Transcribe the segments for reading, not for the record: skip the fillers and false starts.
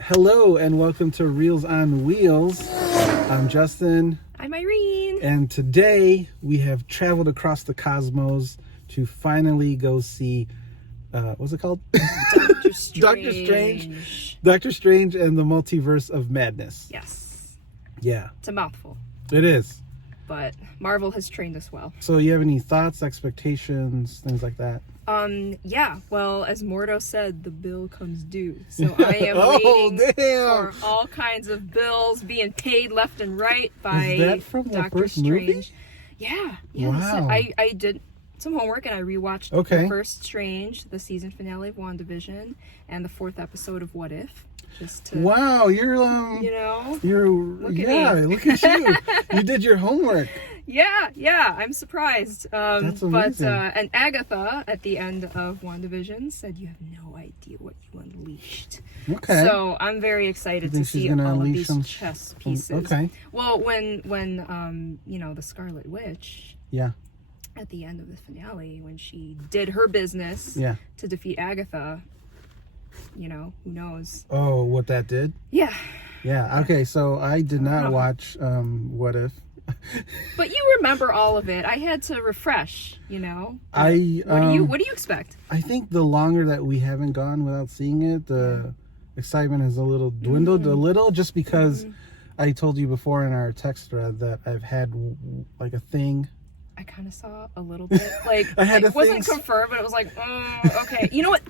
Hello and welcome to Reels on Wheels. I'm Justin. I'm Irene. And today we have traveled across the cosmos to finally go see, what's it called? Doctor Strange. Doctor Strange and the Multiverse of Madness. Yes. Yeah. It's a mouthful. It is. But Marvel has trained us well. So you have any thoughts, expectations, things like that? Yeah. Well, as Mordo said, the bill comes due. So I am waiting for all kinds of bills being paid left and right by Is that from the Doctor first Strange. movie? Yeah. Wow. I did some homework and I rewatched the first Strange, the season finale of WandaVision, and the 4th episode of What If. Just to, wow, you're look at you. You did your homework. Yeah, I'm surprised. That's amazing. And Agatha at the end of WandaVision said, "You have no idea what you unleashed." Okay. So I'm very excited to see all of these chess pieces. Okay. Well, when the Scarlet Witch. Yeah. At the end of the finale, when she did her business to defeat Agatha, who knows? Oh, what that did? Yeah. Yeah. Okay. So I did not watch What If. But you remember all of it. I had to refresh. What do you expect? I think the longer that we haven't gone without seeing it, the excitement has a little dwindled a little, just because I told you before in our text thread that I've had like a thing. I kind of saw a little bit. Like, it wasn't confirmed, but it was like, okay. You know what?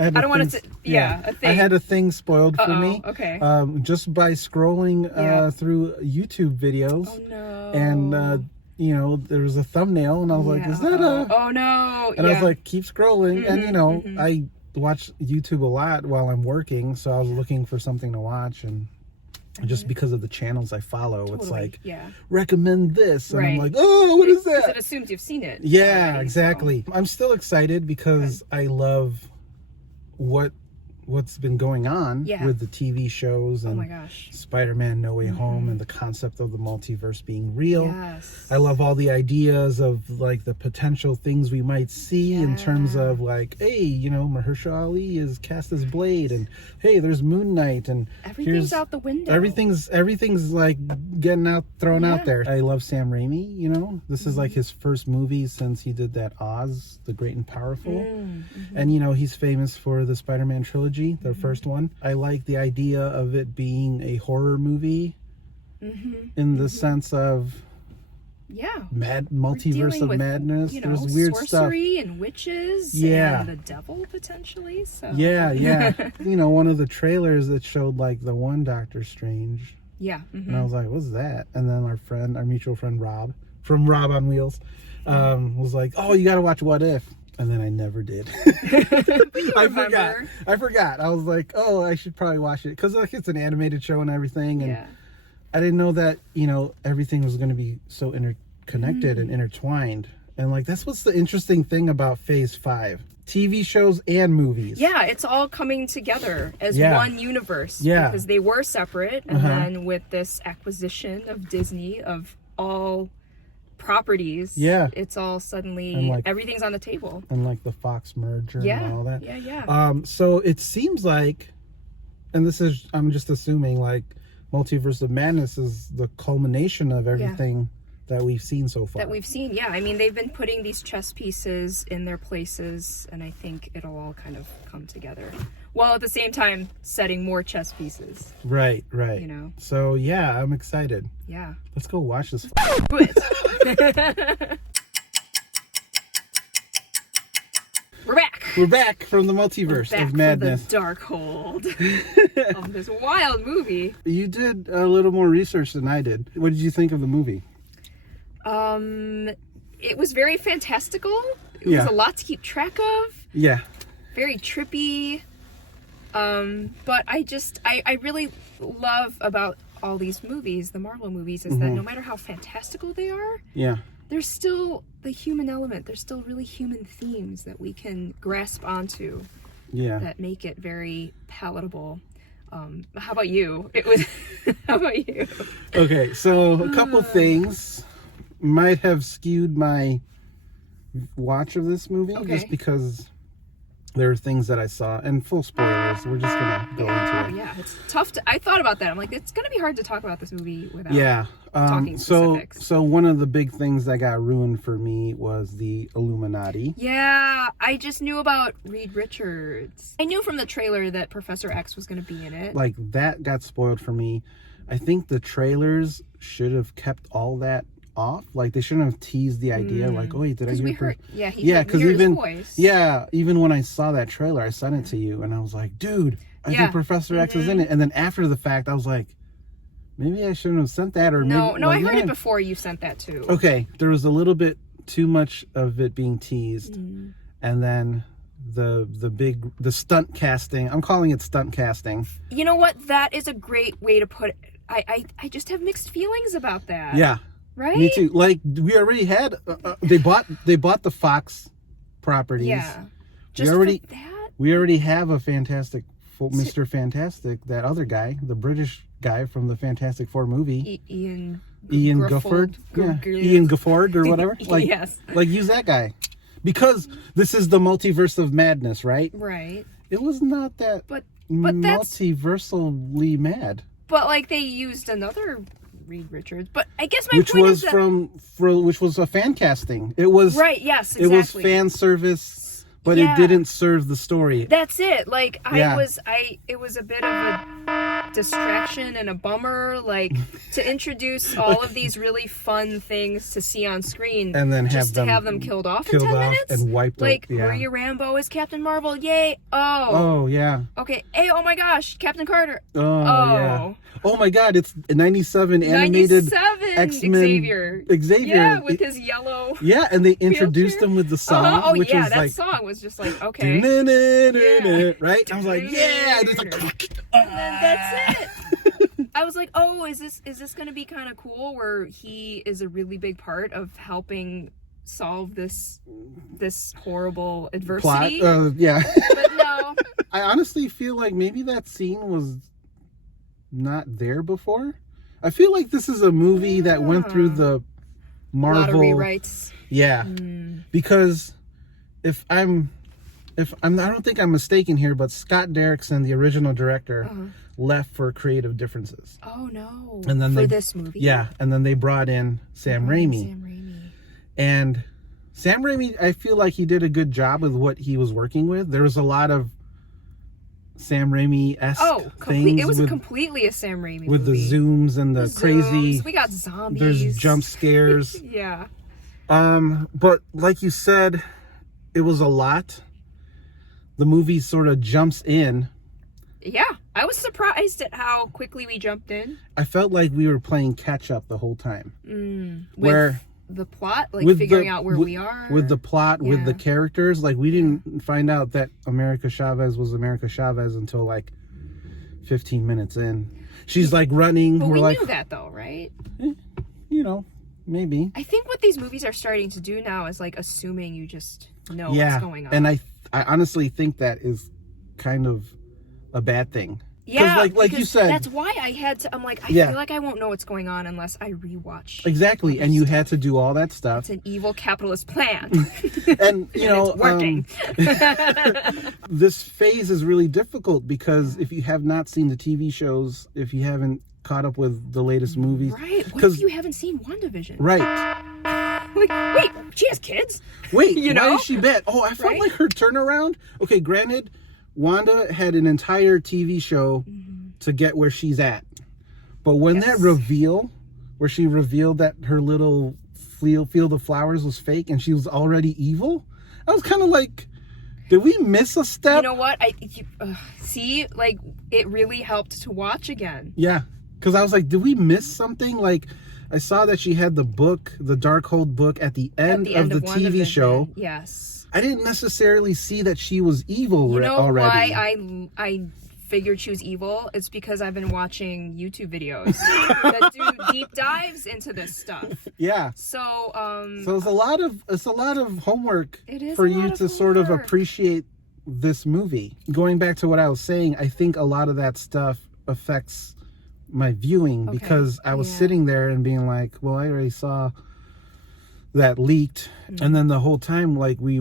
I don't want to say, a thing. I had a thing spoiled for me. Okay. Just by scrolling through YouTube videos. Oh, no. And, there was a thumbnail, and I was like, is that a... Oh, no. And I was like, keep scrolling. And, I watch YouTube a lot while I'm working, so I was looking for something to watch, and just because of the channels I follow, it's like, recommend this. And I'm like, oh, what is that? It assumes you've seen it. Yeah, already, exactly. So. I'm still excited because I love what's been going on with the TV shows and Spider-Man No Way Home and the concept of the multiverse being real. Yes. I love all the ideas of like the potential things we might see in terms of like, hey, Mahershala Ali is cast as Blade, and hey, there's Moon Knight, and everything's out the window. Everything's like getting thrown out there. I love Sam Raimi, this is like his first movie since he did that Oz, the Great and Powerful. And he's famous for the Spider-Man trilogy. The first one. I like the idea of it being a horror movie in the sense of multiverse of madness. There's weird sorcery stuff. And witches and the devil potentially. So one of the trailers that showed like the one Doctor Strange. And I was like, what's that? And then our mutual friend Rob from Rob on Wheels was like, oh, you gotta watch What If. And then I never did. I forgot. I was like, oh, I should probably watch it. Because like it's an animated show and everything. And I didn't know that, everything was going to be so interconnected and intertwined. And like, that's what's the interesting thing about Phase 5. TV shows and movies. Yeah, it's all coming together as one universe. Yeah. Because they were separate. And then with this acquisition of Disney, of all properties, it's all suddenly everything's on the table, and like the Fox merger and all that. So it seems like, and this is, I'm just assuming, like Multiverse of Madness is the culmination of everything that we've seen so far. I mean, they've been putting these chess pieces in their places, and I think it'll all kind of come together, while at the same time setting more chess pieces. Right. So I'm excited. Let's go watch this. Do it. We're back from the Multiverse of Madness. The dark hold of this wild movie. You did a little more research than I did. What did you think of the movie? It was very fantastical. It was a lot to keep track of. Yeah. Very trippy. But I really love about all these movies, the Marvel movies, is that no matter how fantastical they are, there's still the human element. There's still really human themes that we can grasp onto. That make it very palatable. How about you? How about you? Okay, so a couple things might have skewed my watch of this movie just because there are things that I saw, and full spoilers, we're just gonna go into Yeah, it's tough to... I thought about that. I'm like, it's going to be hard to talk about this movie without talking specifics. So one of the big things that got ruined for me was the Illuminati. Yeah, I just knew about Reed Richards. I knew from the trailer that Professor X was going to be in it. Like, that got spoiled for me. I think the trailers should have kept all that off. Like, they shouldn't have teased the idea. Like, oh wait, did I hear? We heard his voice. Yeah, even when I saw that trailer, I sent it to you, and I was like, dude, I think Professor X is in it. And then after the fact, I was like, maybe I shouldn't have sent that. Or no, maybe, I heard it before you sent that too. Okay, there was a little bit too much of it being teased, and then the stunt casting. I'm calling it stunt casting. You know what? That is a great way to put it. I just have mixed feelings about that. Yeah. Right? Me too. Like, we already had they bought the Fox properties. Yeah. We already have a Fantastic Mr. Fantastic, that other guy, the British guy from the Fantastic Four movie. Ian Gifford. Ian Gifford or whatever. Like, yes. Like, use that guy. Because this is the Multiverse of Madness, right? Right. It was not that but multiversally mad. But like, they used another Reed Richards. But I guess my point is that... which was a fan casting. It was... Right, yes, exactly. It was fan service, but it didn't serve the story. That's it. Like, it was a bit of a distraction and a bummer, like, to introduce all of these really fun things to see on screen, and then have them killed off in 10 minutes and wiped like out. Maria Rambo is Captain Marvel, yay. Oh yeah. Okay. Hey, oh my gosh, Captain Carter. Oh yeah. Oh my god, it's 97 animated X-Men Xavier. Yeah, with his yellow. Yeah, and they introduced him with the song. Oh which yeah, was that like, song was just like, okay. Right? I was like, yeah, and it's like, and then that's it. I was like, oh, is this going to be kind of cool, where he is a really big part of helping solve this horrible adversity? Plot, yeah. But no. I honestly feel like maybe that scene was not there before. I feel like this is a movie that went through the Marvel lottery rights. Yeah. Because I don't think I'm mistaken here, but Scott Derrickson, the original director, left for creative differences. Oh no. And then this movie. Yeah, and then they brought in Sam Raimi. And Sam Raimi, I feel like he did a good job with what he was working with. There was a lot of Sam Raimi-esque things. It was completely a Sam Raimi with movie. The zooms and the crazy... We got zombies. There's jump scares. Yeah. But like you said, it was a lot. The movie sort of jumps in. Yeah. I was surprised at how quickly we jumped in. I felt like we were playing catch-up the whole time. With the plot? Like, figuring out where we are? With the plot, with the characters. Like, we didn't find out that America Chavez was America Chavez until, like, 15 minutes in. She's, like, running. But we knew that, though, right? You know, maybe. I think what these movies are starting to do now is, like, assuming you just know what's going on. And I honestly think that is kind of a bad thing. Yeah, like you said, that's why I had to. I'm like, I feel like I won't know what's going on unless I rewatch. Exactly, and you had to do all that stuff. It's an evil capitalist plan, and you know, it's working. This phase is really difficult because if you have not seen the TV shows, if you haven't caught up with the latest movies, right? What if you haven't seen WandaVision? Right. Like, wait, she has kids? Wait, why is she bad? Oh, I felt like her turnaround. Okay, granted, Wanda had an entire TV show to get where she's at. But when that reveal, where she revealed that her little field of flowers was fake and she was already evil, I was kind of like, did we miss a step? You know what? See, like, it really helped to watch again. Yeah, because I was like, did we miss something? Like, I saw that she had the book, the Darkhold book, at the end of the TV show. Yes. I didn't necessarily see that she was evil already. You know why I figured she was evil? It's because I've been watching YouTube videos that do deep dives into this stuff. Yeah. So it's a lot of homework for you to sort of appreciate this movie. Going back to what I was saying, I think a lot of that stuff affects my viewing because I was sitting there and being like, well, I already saw that leaked, and then the whole time, like, we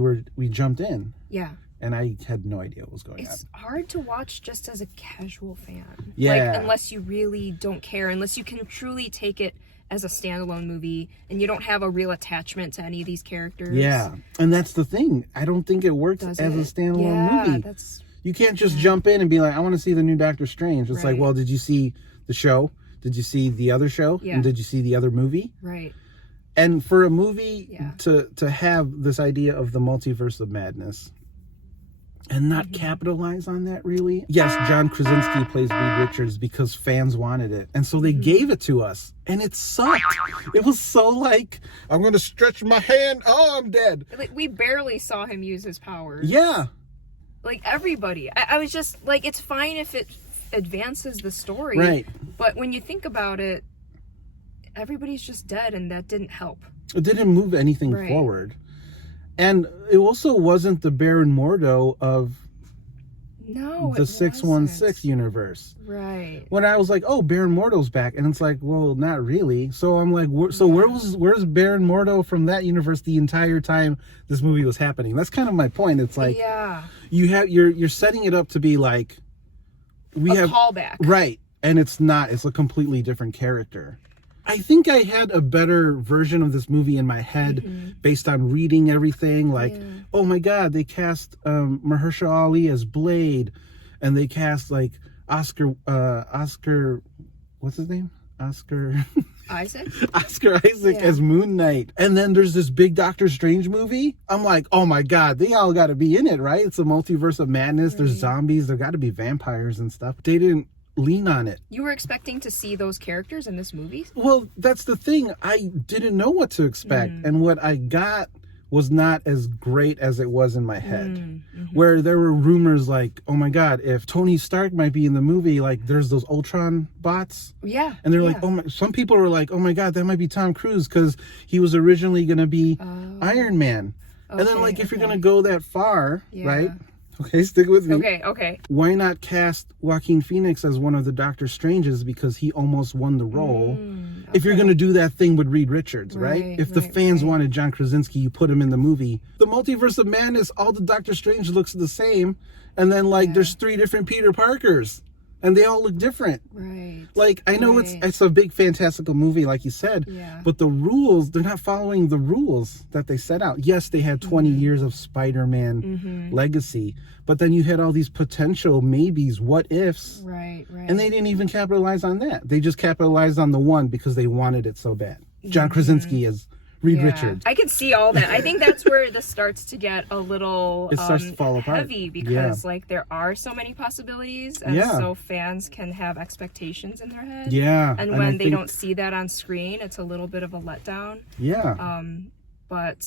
jumped in. Yeah. and I had no idea what was going on. It's hard to watch just as a casual fan. Yeah. Like, unless you really don't care, unless you can truly take it as a standalone movie and you don't have a real attachment to any of these characters. Yeah. And that's the thing. I don't think it works as a standalone movie. You can't just jump in and be like, I want to see the new Doctor Strange. It's like, well, did you see the show? Did you see the other show? Yeah. And did you see the other movie? Right. And for a movie to have this idea of the Multiverse of Madness and not capitalize on that, really. Yes, John Krasinski plays Reed Richards because fans wanted it. And so they gave it to us. And it sucked. It was so like, I'm going to stretch my hand. Oh, I'm dead. Like, we barely saw him use his powers. Yeah. Like, everybody. I was just, like, it's fine if it advances the story. Right. But when you think about it, everybody's just dead, and that didn't help. It didn't move anything forward. And it also wasn't the Baron Mordo of the 616 universe. Right. When I was like, oh, Baron Mordo's back. And it's like, well, not really. So I'm like, where's Baron Mordo from that universe the entire time this movie was happening? That's kind of my point. It's like, you're setting it up to be like, we have callback. Right. And it's not. It's a completely different character. I think I had a better version of this movie in my head based on reading everything. Like, oh my God, they cast Mahershala Ali as Blade, and they cast like Oscar, what's his name? Oscar Isaac as Moon Knight. And then there's this big Doctor Strange movie. I'm like, oh my God, they all got to be in it, right? It's a multiverse of madness. There's zombies. There got to be vampires and stuff. They didn't lean on it. You were expecting to see those characters in this movie? Well, that's the thing. I didn't know what to expect. And what I got was not as great as it was in my head. Where there were rumors like, oh my God, if Tony Stark might be in the movie, like there's those Ultron bots. Yeah. And they're like, some people were like, oh my God, that might be Tom Cruise because he was originally going to be Iron Man. And then like, if you're going to go that far, right? Okay, stick with me. Okay. Why not cast Joaquin Phoenix as one of the Doctor Stranges because he almost won the role? If you're going to do that thing with Reed Richards, right? If the fans wanted John Krasinski, you put him in the movie. The Multiverse of Madness, all the Doctor Strange looks the same. And then like there's 3 different Peter Parkers. And they all look different. Right. Like, I know it's a big fantastical movie, like you said. Yeah. But the rules, they're not following the rules that they set out. Yes, they had 20 years of Spider-Man legacy. But then you had all these potential maybes, what ifs. Right. And they didn't even capitalize on that. They just capitalized on the one because they wanted it so bad. John Krasinski as Reed Richards. I can see all that. I think that's where this starts to get a little it starts to fall apart. Heavy because like there are so many possibilities, and so fans can have expectations in their head. Yeah. And when they don't see that on screen, it's a little bit of a letdown. Yeah. But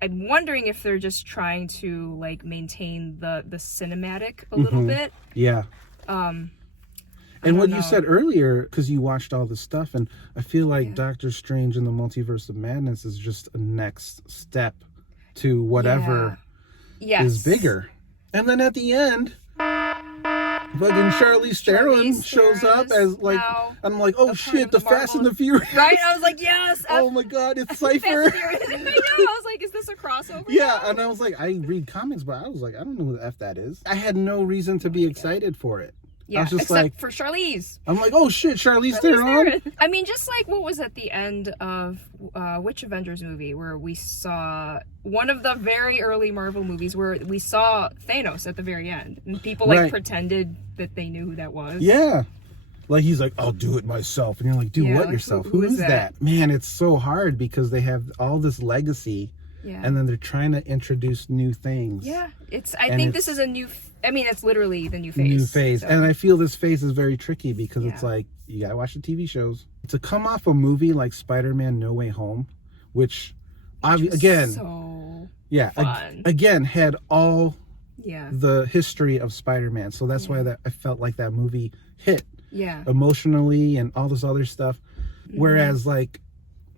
I'm wondering if they're just trying to like maintain the cinematic a little bit. Yeah. And what you said earlier, because you watched all this stuff, and I feel like Doctor Strange in the Multiverse of Madness is just a next step to whatever is bigger. And then at the end, fucking Charlize Theron shows up as like, I'm like, oh shit, the Fast and the Furious. Right? I was like, yes. Oh my God, it's Cypher. I know. I was like, is this a crossover? Yeah, and I was like, I read comics, but I was like, I don't know who the F that is. I had no reason to be excited for it. Yeah, except for Charlize. I'm like, oh shit, Charlize Theron. I mean, just like what was at the end of which Avengers movie where we saw one of the very early Marvel movies where we saw Thanos at the very end, and people like pretended that they knew who that was. Yeah. Like he's like, I'll do it myself, and you're like, do what yourself? Who is that? Man, it's so hard because they have all this legacy. Yeah. And then they're trying to introduce new things. Yeah. I think this is a new I mean, it's literally the new phase. New phase. So. And I feel this phase is very tricky because it's like, you gotta watch the TV shows. To come off a movie like Spider-Man No Way Home, which again, so again, had all the history of Spider-Man. So that's why I felt like that movie hit emotionally and all this other stuff. Whereas like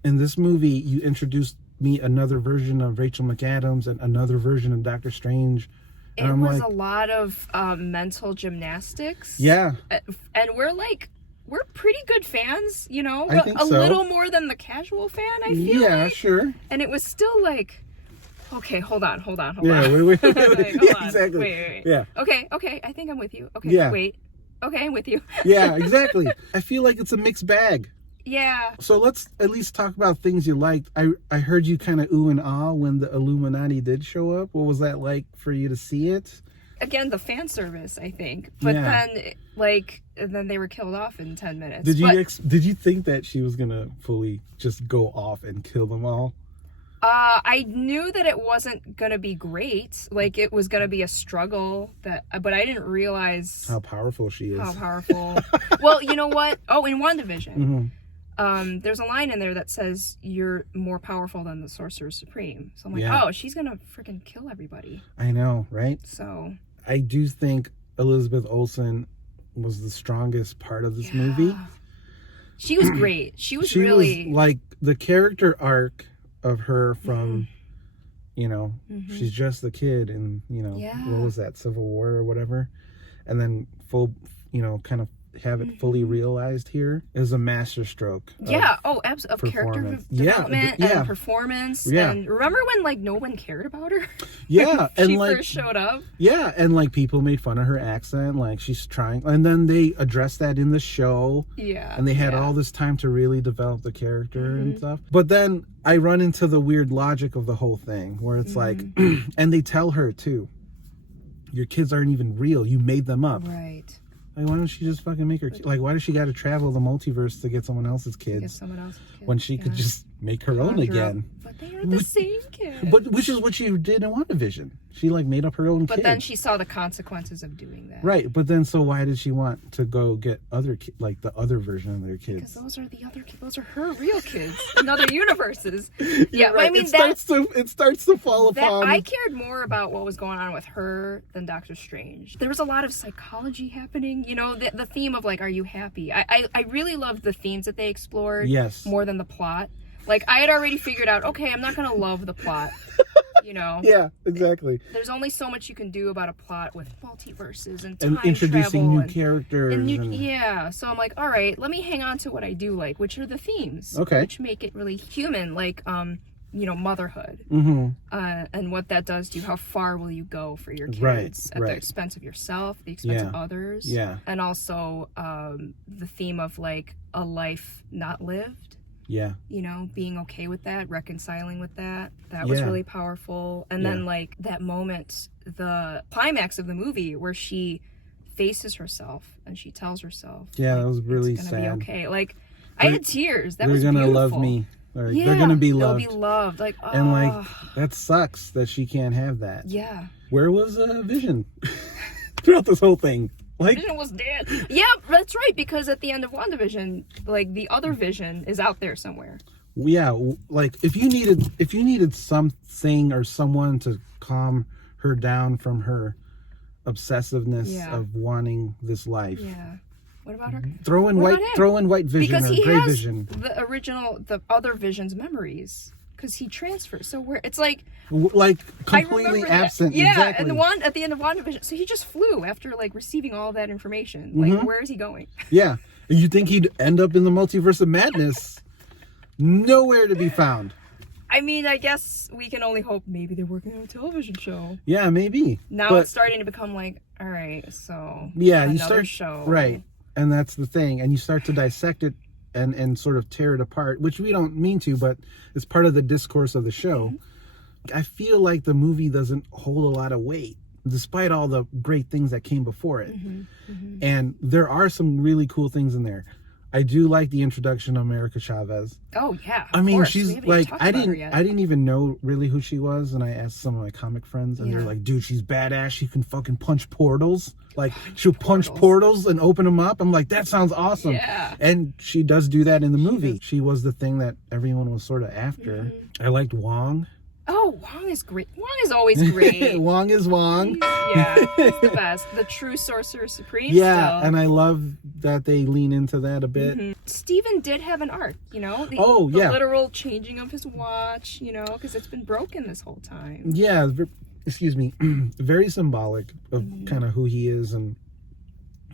in this movie, you introduced me another version of Rachel McAdams and another version of Doctor Strange. It was like, a lot of mental gymnastics. Yeah. And we're pretty good fans, you know? I think a little more than the casual fan, I feel like. Yeah, sure. And it was still like, Okay, hold on. Yeah, wait. Like, Yeah, exactly. Wait. Yeah. Okay, I think I'm with you. Okay, yeah. wait. Okay, I'm with you. Yeah, exactly. I feel like it's a mixed bag. Yeah. So let's at least talk about things you liked. I heard you kind of ooh and ah when the Illuminati did show up. What was that like for you to see it? Again, the fan service, I think. But then, and then they were killed off in 10 minutes. Did you think that she was gonna fully just go off and kill them all? I knew that it wasn't gonna be great. Like, it was gonna be a struggle. But I didn't realize how powerful she is. How powerful. Well, you know what? Oh, in WandaVision. Mm-hmm. There's a line in there that says you're more powerful than the Sorcerer Supreme. So I'm like, oh, she's gonna freaking kill everybody. I know, right? So I do think Elizabeth Olsen was the strongest part of this movie. She was great. She was like the character arc of her from, she's just the kid and, what was that, Civil War or whatever? And then full, kind of have it fully realized here is a masterstroke. Of character development and performance. And remember when no one cared about her? Yeah, and she first showed up. Yeah, and people made fun of her accent, she's trying, and then they addressed that in the show. Yeah, and they had all this time to really develop the character and stuff. But then I run into the weird logic of the whole thing, where it's and they tell her too, your kids aren't even real. You made them up. Right. Like, why don't she just fucking make her... why does she got to travel the multiverse to get someone else's kids? When she could just make her own again. But they are the same kids. Which is what she did in WandaVision. She, made up her own But then she saw the consequences of doing that. Right, but then so why did she want to go get other the other version of their kids? Because those are the other kids. Those are her real kids in other universes. Yeah, right. I mean, it starts to fall apart. I cared more about what was going on with her than Doctor Strange. There was a lot of psychology happening. The theme of are you happy? I really loved the themes that they explored. Yes. More than the plot. I had already figured out, okay, I'm not gonna love the plot. Yeah, exactly. There's only so much you can do about a plot with multiverses and time introducing travel new characters. Yeah, so I'm like, all right, let me hang on to what I do like, which are the themes. Okay. Which make it really human, motherhood. Mm-hmm. And what that does to you. How far will you go for your kids? Right, at the expense of yourself, the expense of others. Yeah. And also the theme of a life not lived. Yeah. Being okay with that, reconciling with that. That was really powerful. And then that moment, the climax of the movie where she faces herself and she tells herself. Yeah, that was really it's gonna sad. Be okay. I had tears. That was beautiful. They're gonna love me. Or they're gonna be loved. They'll be loved. And that sucks that she can't have that. Yeah. Where was Vision throughout this whole thing? Vision was dead. Yeah, that's right. Because at the end of WandaVision, the other Vision is out there somewhere. Yeah, if you needed something or someone to calm her down from her obsessiveness of wanting this life. Yeah. What about her? Throw in White Vision because or he Gray has Vision. The other Vision's memories. Because he transfers, so it's completely absent. Yeah, exactly. And at the end of WandaVision, so he just flew after receiving all that information. Where is he going? Yeah, you think he'd end up in the Multiverse of Madness? Nowhere to be found. I mean, I guess we can only hope maybe they're working on a television show. Yeah, maybe. Now it's starting to become all right, so another show, right? And that's the thing, and you start to dissect it. And sort of tear it apart, which we don't mean to, but it's part of the discourse of the show. Mm-hmm. I feel like the movie doesn't hold a lot of weight, despite all the great things that came before it. Mm-hmm. Mm-hmm. And there are some really cool things in there. I do like the introduction of America Chavez. Oh yeah. I mean, she's I didn't even know really who she was, and I asked some of my comic friends, and they're like, "Dude, she's badass. She can fucking punch portals. She'll punch portals and open them up." I'm like, "That sounds awesome." Yeah. And she does do that in the movie. She was the thing that everyone was sort of after. Mm-hmm. I liked Wong. Oh, Wong is great. Wong is always great. Wong is Wong. He's the best. The true Sorcerer Supreme. Yeah, still. And I love that they lean into that a bit. Mm-hmm. Steven did have an arc, the literal changing of his watch, because it's been broken this whole time. Yeah, excuse me. Very symbolic of kind of who he is and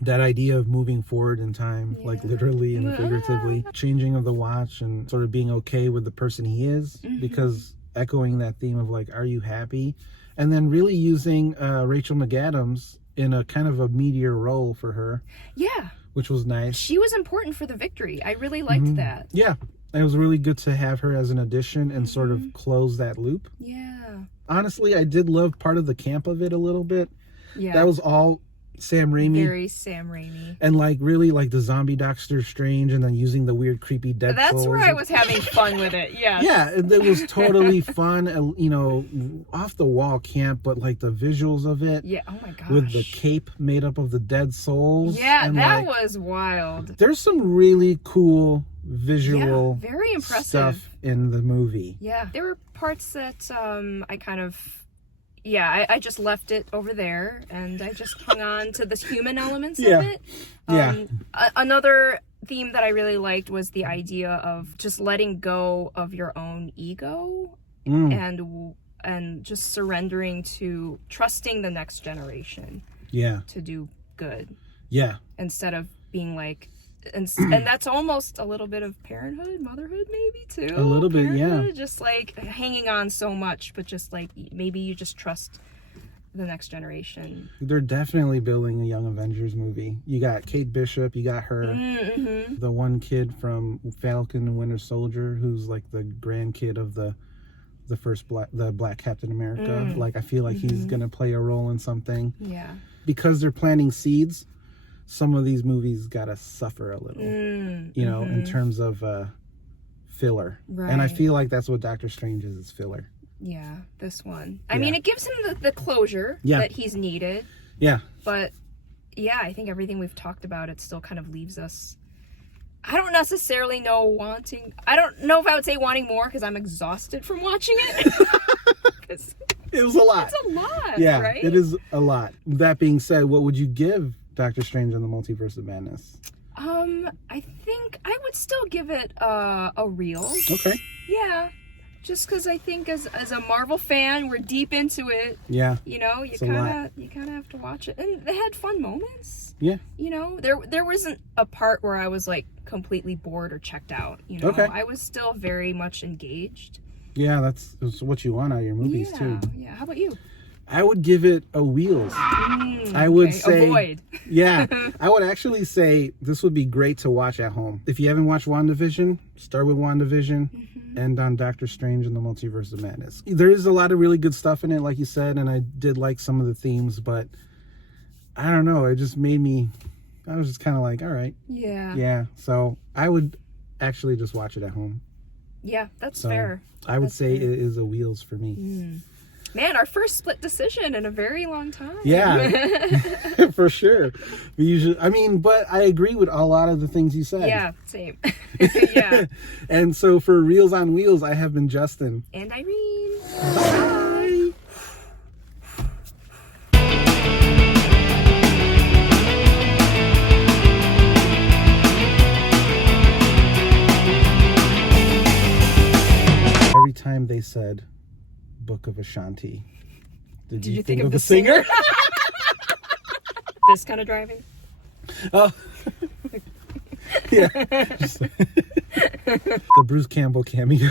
that idea of moving forward in time, literally and figuratively. Changing of the watch and sort of being okay with the person he is, because echoing that theme of like, are you happy? And then really using Rachel McAdams in a kind of a meteor role for her. Yeah. Which was nice. She was important for the victory. I really liked that. Yeah. It was really good to have her as an addition and sort of close that loop. Yeah. Honestly, I did love part of the camp of it a little bit. Yeah. That was all Sam Raimi. Very Sam Raimi. And like really like the zombie Doctor Strange and then using the weird creepy dead That's souls. where I was having fun with it. Yeah. Yeah, it was totally fun, you know, off the wall camp, but like the visuals of it. Yeah, oh my gosh. With the cape made up of the dead souls. Yeah, and that like, was wild. There's some really cool visual very impressive stuff in the movie. Yeah, there were parts that I kind of I just left it over there and I just hung on to the human elements of it. Another theme that I really liked was the idea of just letting go of your own ego and just surrendering to trusting the next generation to do good instead of being like and that's almost a little bit of parenthood, motherhood, maybe too. A little bit, just like hanging on so much, but just like maybe you just trust the next generation. They're definitely building a Young Avengers movie. You got Kate Bishop, you got her, the one kid from Falcon and Winter Soldier, who's like the grandkid of the first Black Captain America. Like I feel like he's gonna play a role in something. Yeah, because they're planting seeds. Some of these movies gotta suffer a little, you know, in terms of filler. Right. And I feel like that's what Doctor Strange is filler. Yeah, this one. I mean, it gives him the closure that he's needed. Yeah. But, yeah, I think everything we've talked about, it still kind of leaves us... I don't necessarily know wanting... I don't know if I would say wanting more, because I'm exhausted from watching it. It was a lot. It's a lot, yeah, right? It is a lot. That being said, what would you give Doctor Strange and the Multiverse of Madness? I think I would still give it a real. Okay. Yeah. Just because I think as a Marvel fan, we're deep into it. Yeah. You know, you kind of have to watch it, and they had fun moments. Yeah. You know, there wasn't a part where I was like completely bored or checked out. You know, I was still very much engaged. Yeah, that's what you want out of your movies too. Yeah. How about you? I would give it a wheels. I would say avoid. Yeah. I would actually say this would be great to watch at home. If you haven't watched WandaVision, start with WandaVision, end on Doctor Strange and the Multiverse of Madness. There is a lot of really good stuff in it, like you said, and I did like some of the themes, but I don't know, it just made me, I was just kind of like, all right. Yeah. Yeah. So I would actually just watch it at home. Yeah, that's fair. I would say it is a wheels for me. Man, our first split decision in a very long time. Yeah, for sure. We usually, but I agree with a lot of the things you said. Yeah, same. Yeah. And so for Reels on Wheels, I have been Justin. And Irene. Bye. Every time they said Book of Ashanti, did you think of the singer? This kind of driving? Oh. Yeah. The Bruce Campbell cameo.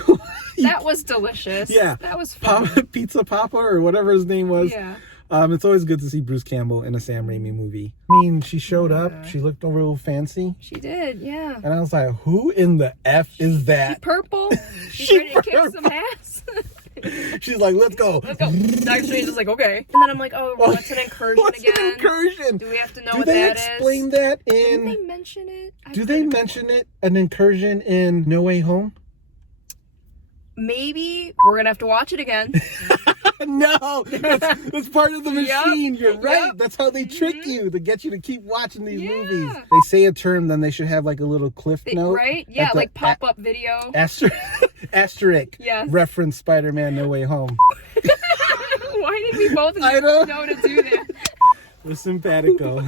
That was delicious. Yeah. That was fun. Pizza Papa or whatever his name was. Yeah. It's always good to see Bruce Campbell in a Sam Raimi movie. I mean, she showed up. She looked a little fancy. She did, yeah. And I was like, who in the F is that? She's purple. She's ready to kick some ass. She's like, let's go. Let's go. Doctor Strange is like, okay. And then I'm like, oh, what's an incursion again? An incursion? Do we have to know what that is? Do they explain that in... Didn't they mention it? Do they mention it? An incursion in No Way Home? Maybe. We're going to have to watch it again. No, that's part of the machine. Yep. You're right. Yep. That's how they trick you, to get you to keep watching these movies. They say a term, then they should have like a little cliff note. Right? Yeah, like pop-up video. Asterisk. Yes. Reference Spider-Man No Way Home. Why did we both know to do that? We're simpatico.